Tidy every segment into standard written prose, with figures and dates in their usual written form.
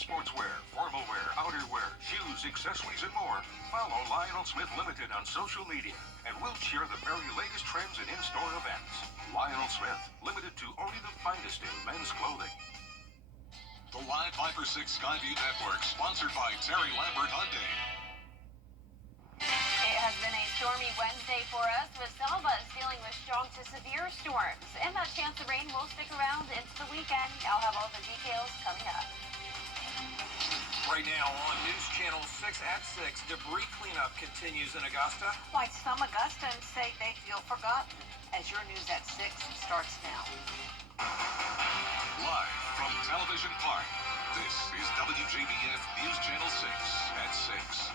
sportswear, formal wear, outerwear, shoes, accessories, and more, follow Lionel Smith Limited on social media, and we'll share the very latest trends and in-store events. Lionel Smith, limited to only the finest in men's clothing. The Live 5 for 6 Skyview Network, sponsored by Terry Lambert Hyundai. It has been a stormy Wednesday for us, with some of us dealing with strong to severe storms. And that chance of rain will stick around into the weekend. I'll have all the details coming up. Right now on News Channel 6 at 6, debris cleanup continues in Augusta. Why some Augustans say they feel forgotten, as your News at 6 starts now. Live from Television Park, this is WJBF News Channel 6 at 6.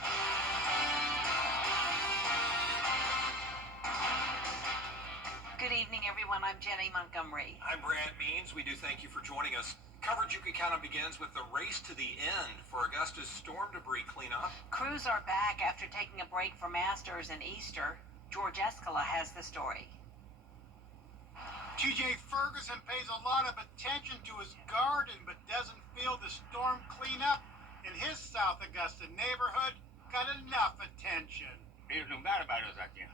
Good evening, everyone. I'm Jenny Montgomery. I'm Brad Means. We do thank you for joining us. Coverage you can count on begins with the race to the end for Augusta's storm debris cleanup. Crews are back after taking a break for Masters and Easter. George Escala has the story. TJ Ferguson pays a lot of attention to his garden, but doesn't feel the storm cleanup in his South Augusta neighborhood got enough attention. There's no doubt about us out there.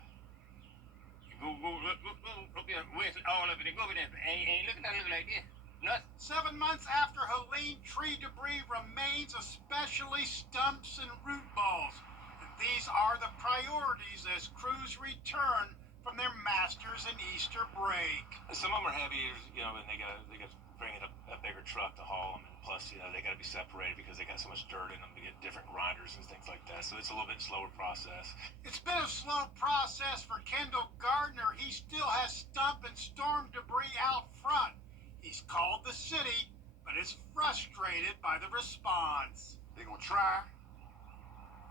Go, look at west, all of it, and go over there. Ain't looking at it like this. Nothing. 7 months after Helene, tree debris remains, especially stumps and root balls. And these are the priorities as crews return from their Masters and Easter break. Some of them are heavy, you know, and they got to bring in a bigger truck to haul them, and plus, you know, they got to be separated because they got so much dirt in them to get different grinders and things like that. So it's a little bit slower process. It's been a slow process for Kendall Gardner. He still has stump and storm debris out front. He's called the city, but is frustrated by the response. They're gonna try.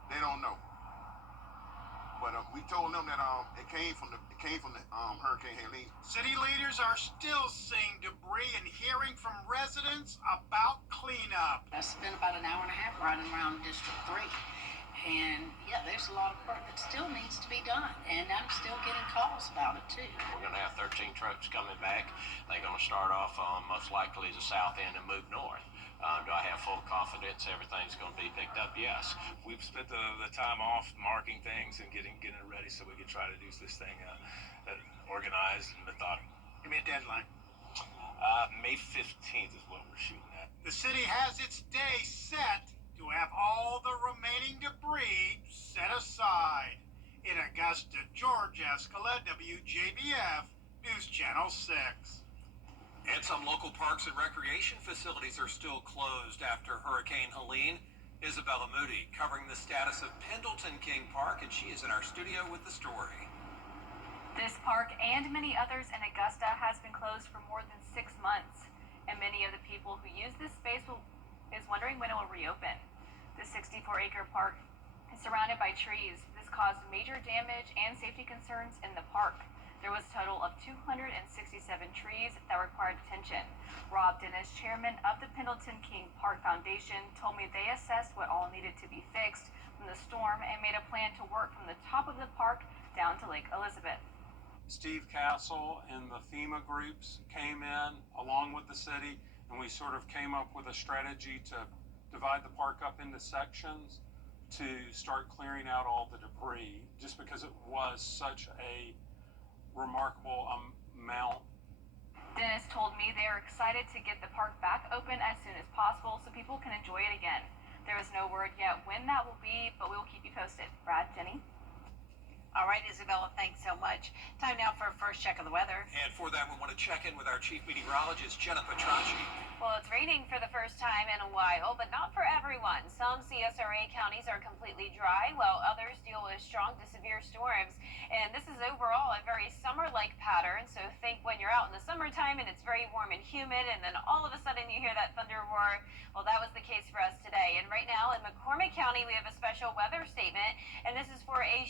They don't know. But we told them that it came from the Hurricane Helene. City leaders are still seeing debris and hearing from residents about cleanup. I spent about an hour and a half riding around District 3. And yeah, there's a lot of work that still needs to be done. And I'm still getting calls about it too. We're going to have 13 trucks coming back. They're going to start off most likely the south end and move north. Do I have full confidence everything's going to be picked up? Yes. We've spent the time off marking things and getting it ready so we can try to do this thing organized and methodical. Give me a deadline. May 15th is what we're shooting at. The city has its day set to have all the remaining debris set aside. In Augusta, George Escala, WJBF, News Channel 6. And some local parks and recreation facilities are still closed after Hurricane Helene. Isabella Moody covering the status of Pendleton King Park, and she is in our studio with the story. This park and many others in Augusta has been closed for more than 6 months, and many of the people who use this space is wondering when it will reopen. The 64-acre park is surrounded by trees. This caused major damage and safety concerns in the park. There was a total of 267 trees that required attention. Rob Dennis, chairman of the Pendleton King Park Foundation, told me they assessed what all needed to be fixed from the storm and made a plan to work from the top of the park down to Lake Elizabeth. Steve Castle and the FEMA groups came in along with the city, and we sort of came up with a strategy to divide the park up into sections to start clearing out all the debris, just because it was such a remarkable amount. Dennis told me they are excited to get the park back open as soon as possible so people can enjoy it again. There is no word yet when that will be, but we will keep you posted. Brad, Jenny? All right, Isabella, thanks so much. Time now for a first check of the weather. And for that, we want to check in with our chief meteorologist, Jenna Petracci. Well, it's raining for the first time in a while, but not for everyone. Some CSRA counties are completely dry, while others deal with strong to severe storms. And this is overall a very summer-like pattern. So think when you're out in the summertime and it's very warm and humid, and then all of a sudden you hear that thunder roar. Well, that was the case for us today. And right now in McCormick County, we have a special weather statement, and this is for a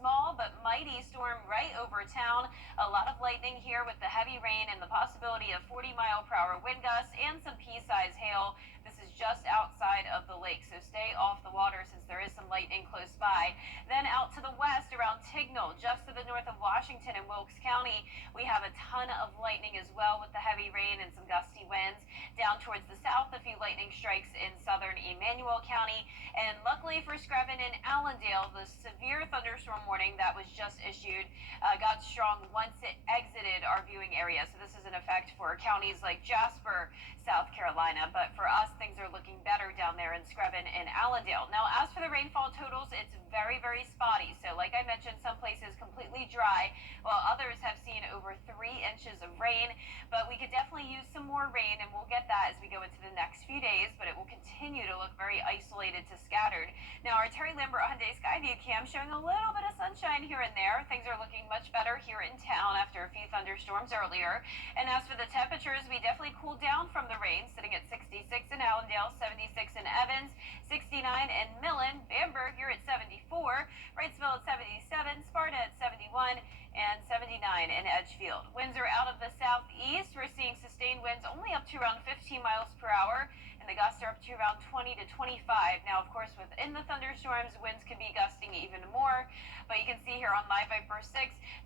small but mighty storm right over town. A lot of lightning here with the heavy rain and the possibility of 40-mile-per-hour wind gusts and some pea-sized hail. This is just outside of the lake. Lake, so stay off the water since there is some lightning close by. Then out to the west around Tignal, just to the north of Washington and Wilkes County, we have a ton of lightning as well with the heavy rain and some gusty winds. Down towards the south, a few lightning strikes in southern Emmanuel County. And luckily for Screven and Allendale, the severe thunderstorm warning that was just issued got strong once it exited our viewing area. So this is in effect for counties like Jasper, South Carolina. But for us, things are looking better down there in Screven and Allendale. Now, as for the rainfall totals, it's very, very spotty. So like I mentioned, some places completely dry, while others have seen over 3 inches of rain. But we could definitely use some more rain, and we'll get that as we go into the next few days. But it will continue to look very isolated to scattered. Now, our Terry Lambert Hyundai Skyview cam showing a little bit of sunshine here and there. Things are looking much better here in town after a few thunderstorms earlier. And as for the temperatures, we definitely cooled down from the rain, sitting at 66 in Allendale, 76 in Evans, 69 in Millen, Bamberg, you're at 74, Wrightsville at 77, Sparta at 71, and 79 in Edgefield. Winds are out of the southeast. We're seeing sustained winds only up to around 15 miles per hour, and the gusts are up to around 20 to 25. Now, of course, within the thunderstorms, winds could be gusting even more, but you can see here on Live Viper 6,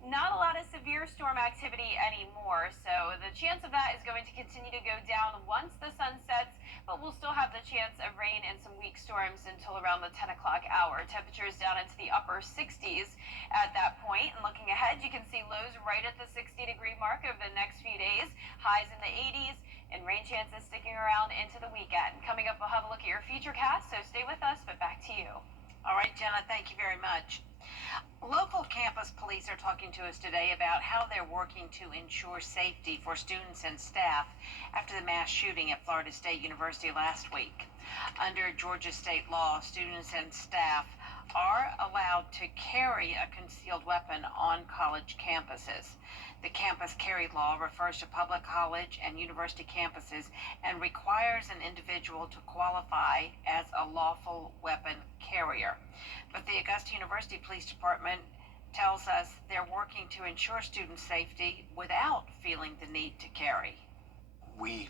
not a lot of severe storm activity anymore. So the chance of that is going to continue to go down once the sun sets, but we'll still have the chance of rain and some weak storms until around the 10 o'clock hour. Temperatures down into the upper 60s at that point. And looking ahead, you can see lows right at the 60-degree mark over the next few days, highs in the 80s, and rain chances sticking around into the weekend. Coming up, we'll have a look at your futurecast, so stay with us, but back to you. All right, Jenna, thank you very much. Local campus police are talking to us today about how they're working to ensure safety for students and staff after the mass shooting at Florida State University last week. Under Georgia state law, students and staff are allowed to carry a concealed weapon on college campuses. The campus carry law refers to public college and university campuses and requires an individual to qualify as a lawful weapon carrier. But the Augusta University Police Department tells us they're working to ensure student safety without feeling the need to carry. We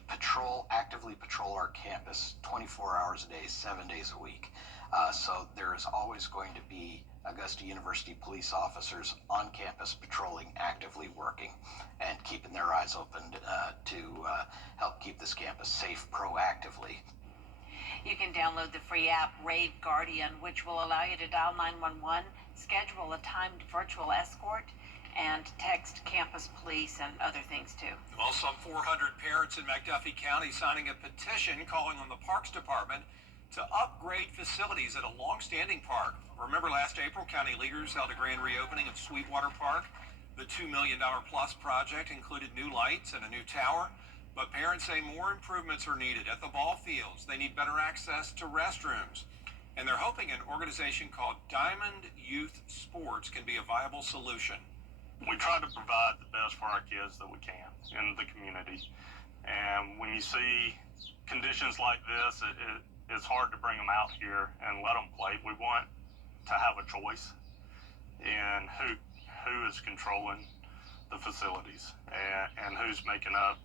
actively patrol our campus 24 hours a day, 7 days a week. So there is always going to be Augusta University police officers on campus patrolling, actively working, and keeping their eyes open to help keep this campus safe proactively. You can download the free app Rave Guardian, which will allow you to dial 911, schedule a timed virtual escort, and text campus police and other things too. Well, some 400 parents in McDuffie County signing a petition calling on the Parks Department to upgrade facilities at a long-standing park. Remember last April, county leaders held a grand reopening of Sweetwater Park. The $2 million plus project included new lights and a new tower, but parents say more improvements are needed at the ball fields. They need better access to restrooms, and they're hoping an organization called Diamond Youth Sports can be a viable solution. We try to provide the best for our kids that we can in the community, and when you see conditions like this, it's hard to bring them out here and let them play. We want to have a choice in who is controlling the facilities and who's making up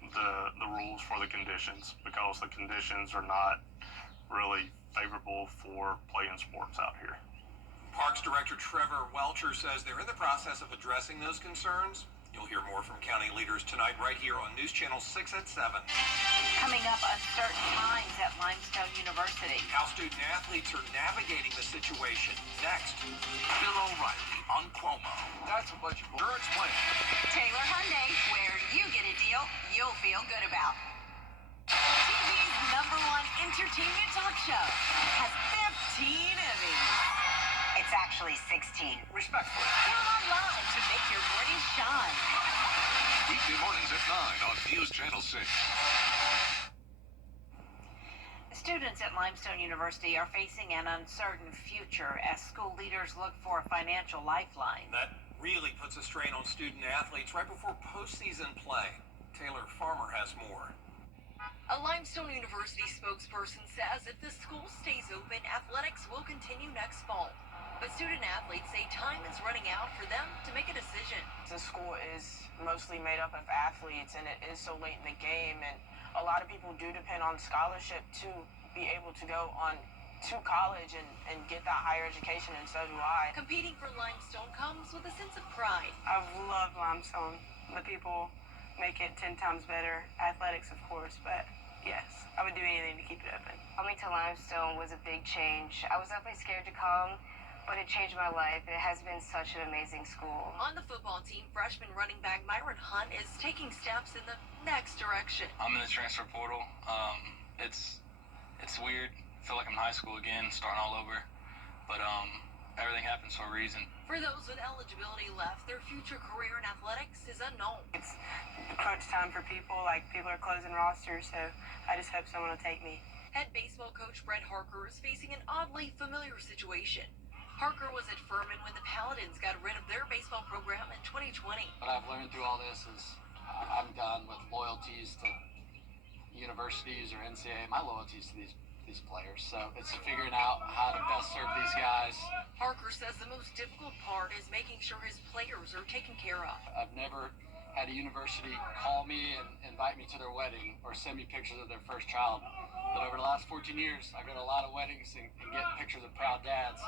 the rules for the conditions, because the conditions are not really favorable for playing sports out here. Parks Director Trevor Welcher says they're in the process of addressing those concerns. You'll hear more from county leaders tonight right here on News Channel 6 at 7. Coming up, uncertain times at Limestone University. How student athletes are navigating the situation. Next. Bill O'Reilly on Cuomo. That's a bunch of insurance plan. Taylor Hyundai, where you get a deal you'll feel good about. TV's #1 entertainment talk show has 15 Emmys. It's actually 16. Respectfully. Count on live to make your morning shine. Weekday mornings at 9 on News Channel 6. Students at Limestone University are facing an uncertain future as school leaders look for a financial lifeline. That really puts a strain on student athletes right before postseason play. Taylor Farmer has more. A Limestone University spokesperson says if the school stays open, athletics will continue next fall. But student athletes say time is running out for them to make a decision. The school is mostly made up of athletes, and it is so late in the game, and a lot of people do depend on scholarship to be able to go on to college and get that higher education, and so do I. Competing for Limestone comes with a sense of pride. I've loved Limestone. The people make it 10 times better. Athletics, of course, but yes, I would do anything to keep it open. Coming to Limestone was a big change. I was definitely scared to come, but it changed my life. It has been such an amazing school. On the football team, freshman running back Myron Hunt is taking steps in the next direction. I'm in the transfer portal. It's weird. I feel like I'm in high school again, starting all over. But everything happens for a reason. For those with eligibility left, their future career in athletics is unknown. It's crunch time for people. Like, people are closing rosters, so I just hope someone will take me. Head baseball coach Brett Harker is facing an oddly familiar situation. Harker was at Furman when the Paladins got rid of their baseball program in 2020. What I've learned through all this is I'm done with loyalties to universities or NCAA. My loyalties to these players. So it's figuring out how to best serve these guys. Harker says the most difficult part is making sure his players are taken care of. I've never had a university call me and invite me to their wedding or send me pictures of their first child. But over the last 14 years, I've got a lot of weddings and get pictures of proud dads.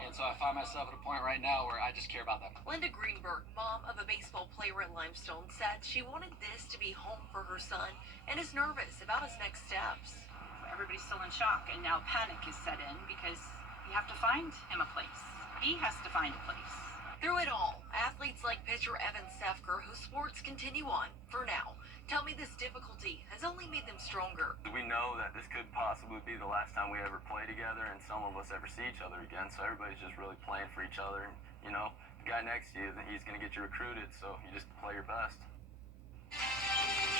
And so I find myself at a point right now where I just care about them. Linda Greenberg, mom of a baseball player at Limestone, said she wanted this to be home for her son and is nervous about his next steps. Everybody's still in shock, and now panic is set in because you have to find him a place. He has to find a place. Through it all, athletes like pitcher Evan Sefker, whose sports continue on for now, tell me this difficulty has only made them stronger. We know that this could possibly be the last time we ever play together and some of us ever see each other again, so everybody's just really playing for each other. You know, the guy next to you, he's going to get you recruited, so you just play your best.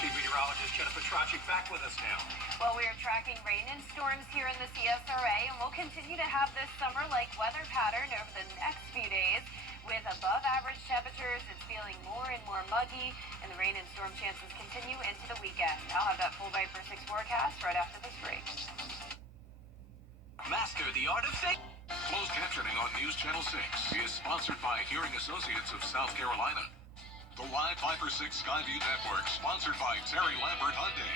Chief Meteorologist Jennifer Tracci back with us now. Well, we are tracking rain and storms here in the CSRA, and we'll continue to have this summer-like weather pattern over the next few days. With above-average temperatures, it's feeling more and more muggy, and the rain and storm chances continue into the weekend. I'll have that full Viper 6 forecast right after this break. Master the art of fake. Closed captioning on News Channel 6 is sponsored by Hearing Associates of South Carolina. The live Viper 6 Skyview Network, sponsored by Terry Lambert Hyundai.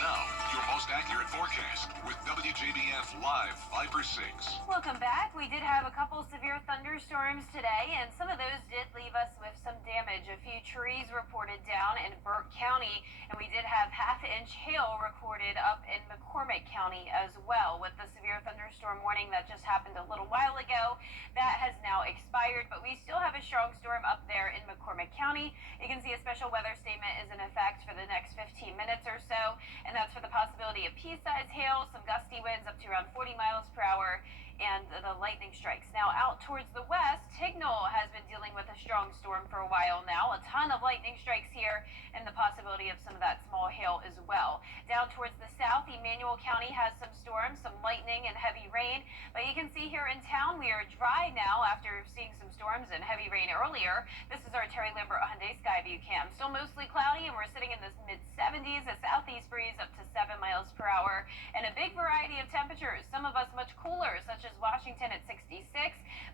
Now, your most accurate forecast with WJBF Live Viper 6. Welcome back. We did have a couple severe thunderstorms today, and some of those did leave us with some damage. A few trees reported down in Burke County, and we did have half-inch hail recorded up in McCormick County as well. With the severe thunderstorm warning that just happened a little while ago, that has now expired, but we still have a strong storm up there in McCormick County. You can see a special weather statement is in effect for the next 15 minutes or so, and that's for the possibility of pea-sized hail, some gusty winds up to around 40 miles per hour, and the lightning strikes. Now, out towards the west, Tignal has been dealing with a strong storm for a while now. A ton of lightning strikes here, and the possibility of some of that small hail as well. Down towards the south, Emmanuel County has some storms, some lightning and heavy rain. But you can see here in town, we are dry now after seeing some storms and heavy rain earlier. This is our Terry Lambert Hyundai Skyview cam. Still mostly cloudy, and we're sitting in this mid-70s, a southeast breeze up to 7 miles per hour, and a big variety of temperatures. Some of us much cooler, such as Washington at 66,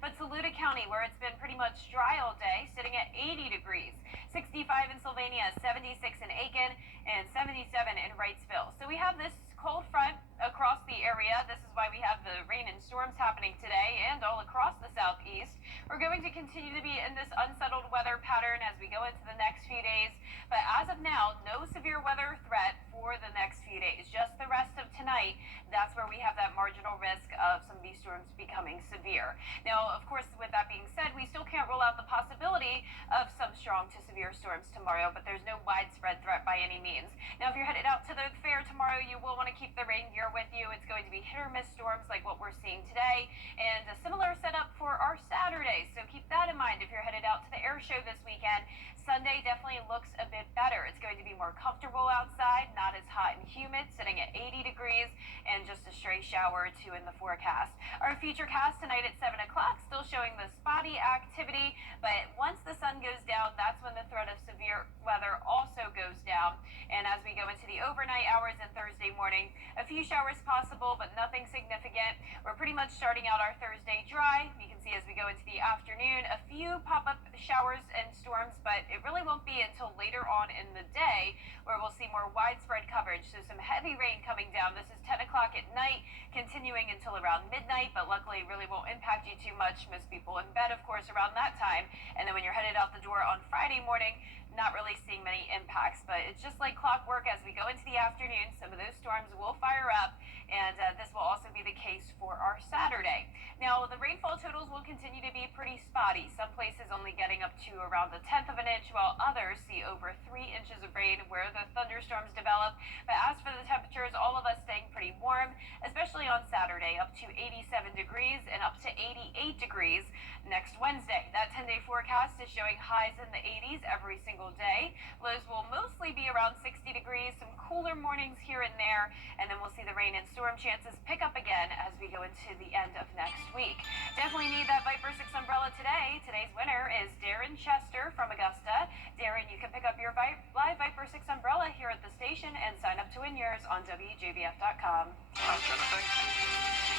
but Saluda County, where it's been pretty much dry all day, sitting at 80 degrees. 65 in Sylvania, 76 in Aiken, and 77 in Wrightsville. So we have this cold front across the area. This is why we have the rain and storms happening today and all across the southeast. We're going to continue to be in this unsettled weather pattern as we go into the next few days. But as of now, no severe weather threat for the next few days. Just the rest of tonight, that's where we have that marginal risk of some of these storms becoming severe. Now, of course, with that being said, we still can't rule out the possibility of some strong to severe storms tomorrow, but there's no widespread threat by any means. Now, if you're headed out to the fair tomorrow, you will want to keep the rain gear with you. It's going to be hit or miss storms like what we're seeing today, and a similar setup for our Saturday. So keep that in mind if you're headed out to the air show this weekend. Sunday definitely looks a bit better. It's going to be more comfortable outside, not as hot and humid, sitting at 80 degrees, and just a stray shower or two in the forecast. Our future cast tonight at 7 o'clock, still showing the spotty activity, but once the sun goes down, that's when the threat of severe weather also goes down. And as we go into the overnight hours and Thursday morning, A few showers possible, but nothing significant. We're pretty much starting out our Thursday dry. You can see as we go into the afternoon, a few pop-up showers and storms, but it really won't be until later on in the day where we'll see more widespread coverage. So some heavy rain coming down. This is 10 o'clock at night, continuing until around midnight, but luckily it really won't impact you too much. Most people in bed, of course, around that time. And then when you're headed out the door on Friday morning, not really seeing many impacts, but it's just like clockwork as we go into the afternoon. Some of those storms will fire up, and this will also be the case for our Saturday. Now, the rainfall totals will continue to be pretty spotty. Some places only getting up to around 1/10 of an inch, while others see over 3 inches of rain where the thunderstorms develop. But as for the temperatures, all of us staying pretty warm, especially on Saturday, up to 87 degrees and up to 88 degrees next Wednesday. That 10-day forecast is showing highs in the 80s every single day. Lows will mostly be around 60 degrees, some cooler mornings here and there, and then we'll see the rain and storm chances pick up again as we go into the end of next week. Definitely need that Viper 6 umbrella today. Today's winner is Darren Chester from Augusta. Darren, you can pick up your live Viper 6 umbrella here at the station and sign up to win yours on WJBF.com.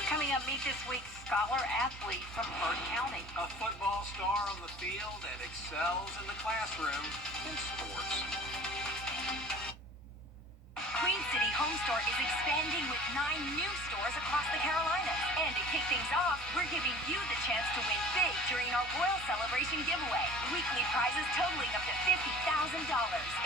Coming up, meet this week's scholar athlete from Burt County. A football star on the field and excels in the classroom in sports. Queen City Home Store is expanding with 9 new stores across the Carolinas. And to kick things off, we're giving you the chance to win big during our Royal Celebration giveaway. Weekly prizes totaling up to $50,000,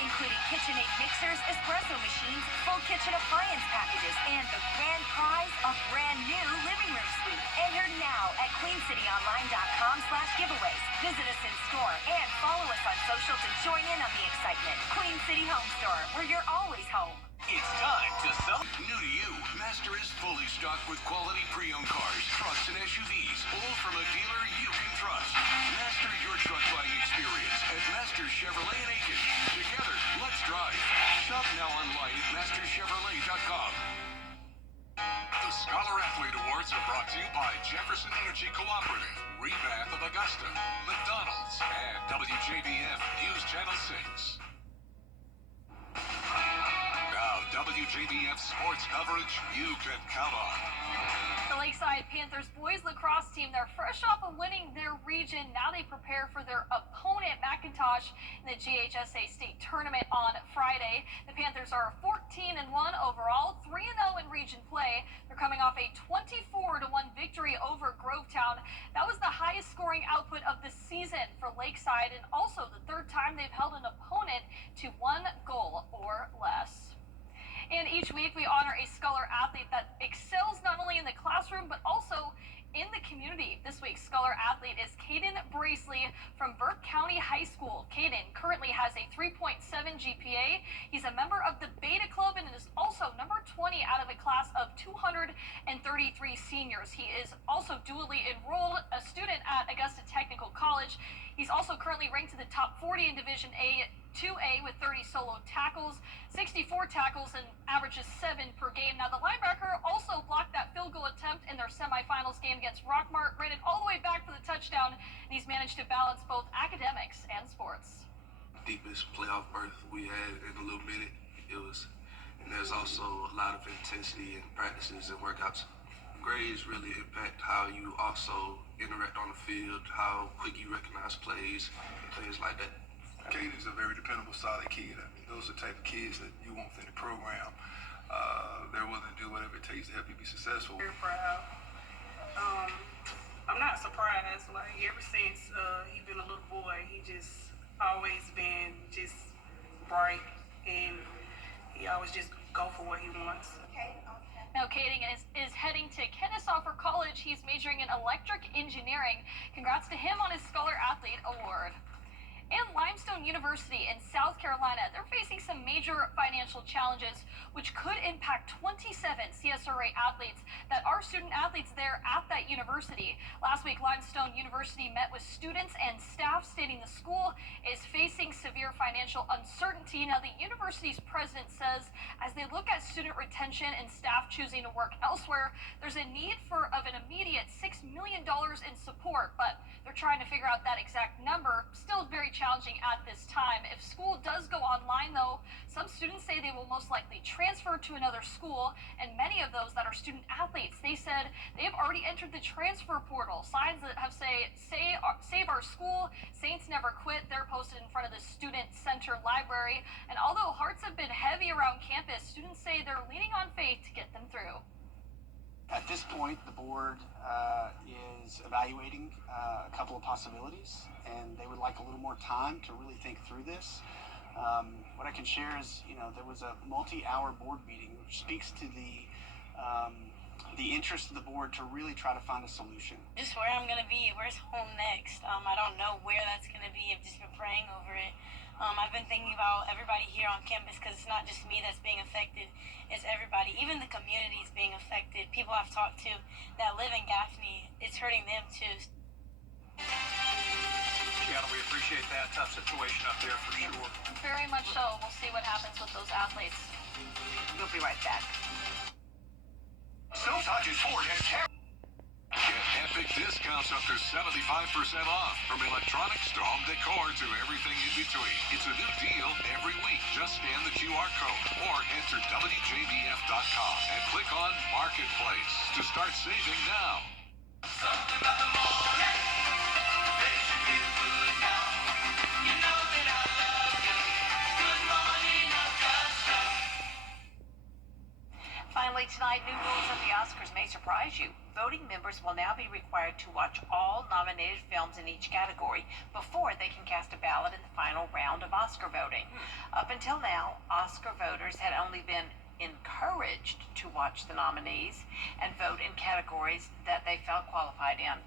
including KitchenAid mixers, espresso machines, full kitchen appliance packages, and the grand prize, a brand new living room suite. Enter now at queencityonline.com/giveaways. Visit us in store and follow us on social to join in on the excitement. Queen City Home Store, where you're always home. It's time to sell. New to you, Master is fully stocked with quality pre-owned cars, trucks, and SUVs, all from a dealer you can trust. Master your truck buying experience at Master Chevrolet in Aiken. Together, let's drive. Shop now online at masterchevrolet.com. The Scholar Athlete Awards are brought to you by Jefferson Energy Cooperative, Rebath of Augusta, McDonald's, and WJBF News Channel 6. Now, WJBF sports coverage you can count on. The Lakeside Panthers boys lacrosse team, they're fresh off of winning their region. Now they prepare for their opponent, McIntosh, in the GHSA state tournament on Friday. The Panthers are 14-1 overall, 3-0 in region play. They're coming off a 24-1 victory over Grovetown. That was the highest scoring output of the season for Lakeside, and also the third time they've held an opponent to 1 goal or less. And each week we honor a scholar athlete that excels not only in the classroom but also in the community. This week's scholar athlete is Caden Bracely from Burke County High School. Caden currently has a 3.7 GPA. He's a member of the Beta Club and is also number 20 out of a class of 233 seniors. He is also dually enrolled, a student at Augusta Technical College. He's also currently ranked in the top 40 in Division A 2A with 30 solo tackles, 64 tackles, and averages 7 per game. Now, the linebacker also blocked that field goal attempt in their semifinals game against Rockmart, ran it all the way back for the touchdown, and he's managed to balance both academics and sports. Deepest playoff berth we had in a little minute. And there's also a lot of intensity in practices and workouts. Grades really impact how you also interact on the field, how quick you recognize plays, and things like that. Caden's a very dependable, solid kid. I mean, those are the type of kids that you want in the program. They're willing to do whatever it takes to help you be successful. Very proud. I'm not surprised. Like, ever since he's been a little boy, he just always been just bright, and he always just go for what he wants. Now, Caden is heading to Kennesaw for college. He's majoring in electric engineering. Congrats to him on his Scholar Athlete Award. And Limestone University in South Carolina, they're facing some major financial challenges, which could impact 27 CSRA athletes that are student athletes there at that university. Last week, Limestone University met with students and staff, stating the school is facing severe financial uncertainty. Now, the university's president says as they look at student retention and staff choosing to work elsewhere, there's a need for an immediate $6 million in support, but they're trying to figure out that exact number. Still very challenging at this time. If school does go online, though, some students say they will most likely transfer to another school, and many of those that are student athletes. They said they have already entered the transfer portal. Signs that have save our school, Saints never quit. They're posted in front of the Student Center Library. And although hearts have been heavy around campus, students say they're leaning on faith to get them through. At this point, the board is evaluating a couple of possibilities, and they would like a little more time to really think through this. What I can share is, there was a multi-hour board meeting, which speaks to the interest of the board to really try to find a solution. Just where I'm going to be, where's home next? I don't know where that's going to be. I've just been praying over it. I've been thinking about everybody here on campus, because it's not just me that's being affected, it's everybody. Even the community is being affected. People I've talked to that live in Gaffney, it's hurting them too. Gianna, we appreciate that tough situation up there for sure. Very much so. We'll see what happens with those athletes. We'll be right back. Snow Dodgers Ford has Get epic discounts up to 75% off, from electronics to home decor to everything in between. It's a new deal every week. Just scan the QR code or enter WJBF.com and click on Marketplace to start saving now. Something about the morning. They should feel good now. You know that I love you. Good morning, Augusta. Finally tonight, new rules at the Oscars may surprise you. Voting members will now be required to watch all nominated films in each category before they can cast a ballot in the final round of Oscar voting. Up until now, Oscar voters had only been encouraged to watch the nominees and vote in categories that they felt qualified in.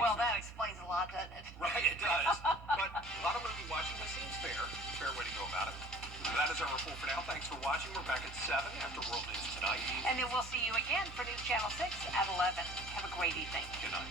Well, that explains a lot, doesn't it? Right, it does. But a lot of movie watching, this seems fair. Fair way to go about it. That is our report for now. Thanks for watching. We're back at 7 after World News Tonight. And then we'll see you again for News Channel 6 at 11. Have a great evening. Good night.